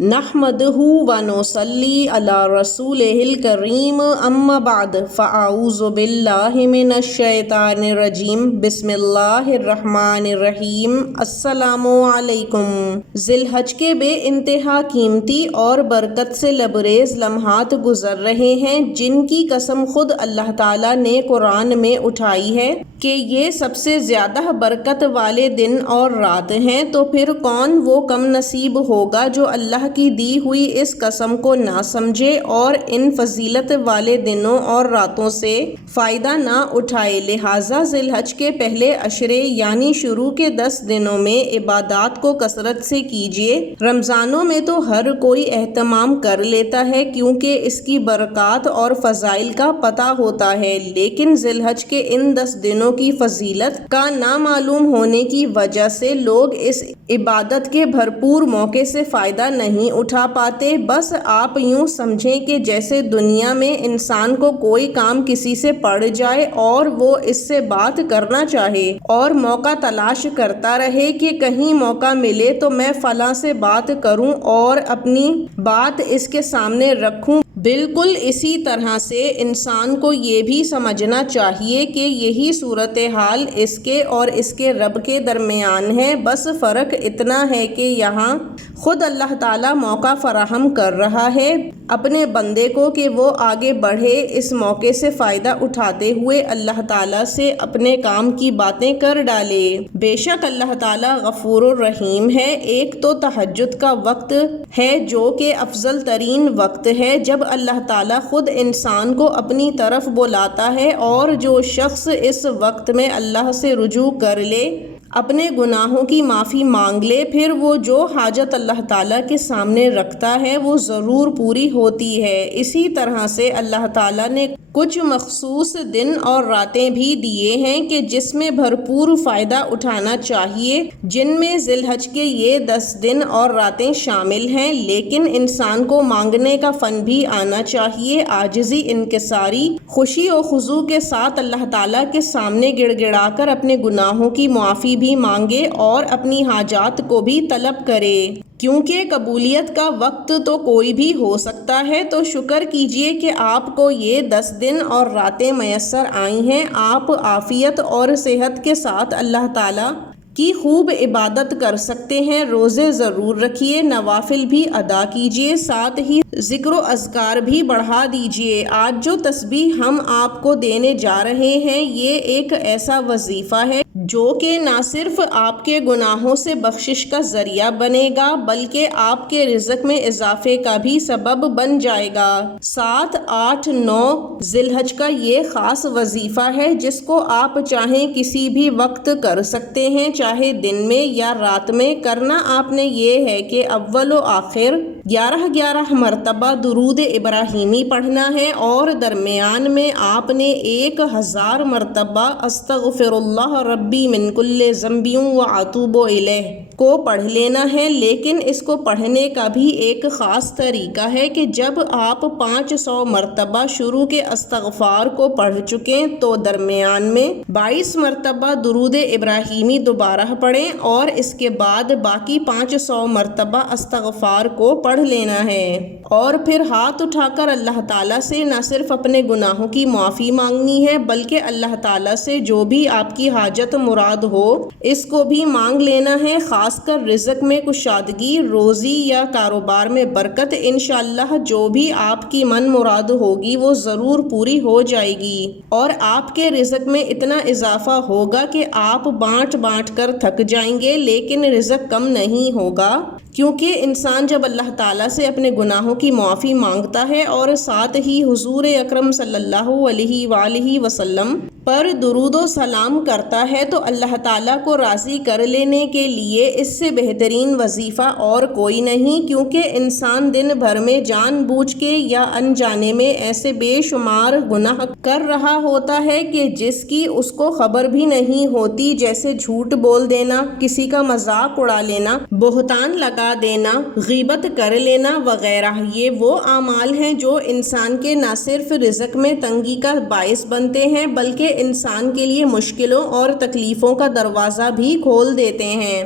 نحمدہ ونصلی علی رسولہ الکریم اما بعد فاعوذ باللہ من الشیطان الرجیم بسم اللہ الرحمن الرحیم السلام علیکم۔ ذی الحج کے بے انتہا قیمتی اور برکت سے لبریز لمحات گزر رہے ہیں جن کی قسم خود اللہ تعالیٰ نے قرآن میں اٹھائی ہے کہ یہ سب سے زیادہ برکت والے دن اور رات ہیں، تو پھر کون وہ کم نصیب ہوگا جو اللہ کی دی ہوئی اس قسم کو نہ سمجھے اور ان فضیلت والے دنوں اور راتوں سے فائدہ نہ اٹھائے۔ لہٰذا ذی الحج کے پہلے عشرے یعنی شروع کے 10 دنوں میں عبادات کو کثرت سے کیجیے۔ رمضانوں میں تو ہر کوئی اہتمام کر لیتا ہے کیونکہ اس کی برکات اور فضائل کا پتہ ہوتا ہے، لیکن ذی الحج کے ان 10 دنوں کی فضیلت کا نامعلوم ہونے کی وجہ سے لوگ اس عبادت کے بھرپور موقع سے فائدہ نہیں اٹھا پاتے۔ بس آپ یوں سمجھیں کہ جیسے دنیا میں انسان کو کوئی کام کسی سے پڑ جائے اور وہ اس سے بات کرنا چاہے اور موقع تلاش کرتا رہے کہ کہیں موقع ملے تو میں فلاں سے بات کروں اور اپنی بات اس کے سامنے رکھوں۔ بالکل اسی طرح سے انسان کو یہ بھی سمجھنا چاہیے کہ یہی صورتحال اس کے اور اس کے رب کے درمیان ہے، بس فرق اتنا ہے کہ یہاں خود اللہ تعالیٰ موقع فراہم کر رہا ہے اپنے بندے کو کہ وہ آگے بڑھے، اس موقع سے فائدہ اٹھاتے ہوئے اللہ تعالیٰ سے اپنے کام کی باتیں کر ڈالے۔ بے شک اللہ تعالیٰ غفور الرحیم ہے۔ ایک تو تہجد کا وقت ہے جو کہ افضل ترین وقت ہے، جب اللہ تعالیٰ خود انسان کو اپنی طرف بلاتا ہے، اور جو شخص اس وقت میں اللہ سے رجوع کر لے، اپنے گناہوں کی معافی مانگ لے، پھر وہ جو حاجت اللہ تعالیٰ کے سامنے رکھتا ہے وہ ضرور پوری ہوتی ہے۔ اسی طرح سے اللہ تعالیٰ نے کچھ مخصوص دن اور راتیں بھی دیے ہیں کہ جس میں بھرپور فائدہ اٹھانا چاہیے، جن میں ذی الحج کے یہ 10 دن اور راتیں شامل ہیں، لیکن انسان کو مانگنے کا فن بھی آنا چاہیے۔ عاجزی، انکساری، خوشی و خضوع کے ساتھ اللہ تعالیٰ کے سامنے گڑ گڑا کر اپنے گناہوں کی معافی بھی مانگے اور اپنی حاجات کو بھی طلب کرے، کیونکہ قبولیت کا وقت تو کوئی بھی ہو سکتا ہے۔ تو شکر کیجئے کہ آپ کو یہ 10 دن اور راتیں میسر آئی ہیں۔ آپ عافیت اور صحت کے ساتھ اللہ تعالیٰ کی خوب عبادت کر سکتے ہیں۔ روزے ضرور رکھیے، نوافل بھی ادا کیجیے، ساتھ ہی ذکر و اذکار بھی بڑھا دیجیے۔ آج جو تسبیح ہم آپ کو دینے جا رہے ہیں یہ ایک ایسا وظیفہ ہے جو کہ نہ صرف آپ کے گناہوں سے بخشش کا ذریعہ بنے گا بلکہ آپ کے رزق میں اضافے کا بھی سبب بن جائے گا۔ 7، 8، 9 ذی الحج کا یہ خاص وظیفہ ہے جس کو آپ چاہیں کسی بھی وقت کر سکتے ہیں، چاہے دن میں یا رات میں۔ کرنا آپ نے یہ ہے کہ اول و آخر 11 مرتبہ درود ابراہیمی پڑھنا ہے، اور درمیان میں آپ نے 1000 مرتبہ استغفر اللہ ربی من کل ذنب واتوب الیہ کو پڑھ لینا ہے۔ لیکن اس کو پڑھنے کا بھی ایک خاص طریقہ ہے کہ جب آپ 500 مرتبہ شروع کے استغفار کو پڑھ چکیں تو درمیان میں 22 مرتبہ درود ابراہیمی دوبارہ پڑھیں، اور اس کے بعد باقی 500 مرتبہ استغفار کو پڑھ لینا ہے، اور پھر ہاتھ اٹھا کر اللہ تعالیٰ سے نہ صرف اپنے گناہوں کی معافی مانگنی ہے بلکہ اللہ تعالیٰ سے جو بھی آپ کی حاجت مراد ہو اس کو بھی مانگ لینا ہے، خاص کر رزق میں کشادگی، روزی یا کاروبار میں برکت۔ انشاءاللہ جو بھی آپ کی من مراد ہوگی وہ ضرور پوری ہو جائے گی، اور آپ کے رزق میں اتنا اضافہ ہوگا کہ آپ بانٹ بانٹ کر تھک جائیں گے، لیکن رزق کم نہیں ہوگا، کیونکہ انسان جب اللہ تعالیٰ سے اپنے گناہوں کی معافی مانگتا ہے اور ساتھ ہی حضور اکرم صلی اللہ علیہ وآلہ وسلم پر درود و سلام کرتا ہے تو اللہ تعالیٰ کو راضی کر لینے کے لیے اس سے بہترین وظیفہ اور کوئی نہیں، کیونکہ انسان دن بھر میں جان بوجھ کے یا انجانے میں ایسے بے شمار گناہ کر رہا ہوتا ہے کہ جس کی اس کو خبر بھی نہیں ہوتی، جیسے جھوٹ بول دینا، کسی کا مذاق اڑا لینا، بہتان لگا دینا، غیبت کر لینا وغیرہ۔ یہ وہ اعمال ہیں جو انسان کے نہ صرف رزق میں تنگی کا باعث بنتے ہیں بلکہ انسان کے لیے مشکلوں اور تکلیفوں کا دروازہ بھی کھول دیتے ہیں۔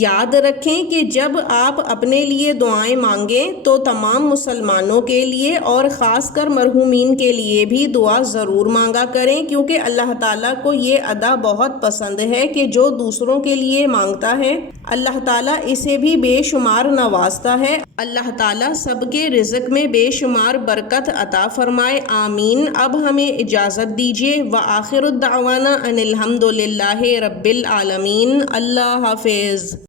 یاد رکھیں کہ جب آپ اپنے لیے دعائیں مانگیں تو تمام مسلمانوں کے لیے اور خاص کر مرحومین کے لیے بھی دعا ضرور مانگا کریں، کیونکہ اللہ تعالیٰ کو یہ ادا بہت پسند ہے کہ جو دوسروں کے لیے مانگتا ہے اللہ تعالیٰ اسے بھی بے شمار نوازتا ہے۔ اللہ تعالیٰ سب کے رزق میں بے شمار برکت عطا فرمائے، آمین۔ اب ہمیں اجازت دیجیے، وآخر الدعوانا ان الحمد للہ رب العالمین۔ اللہ حافظ۔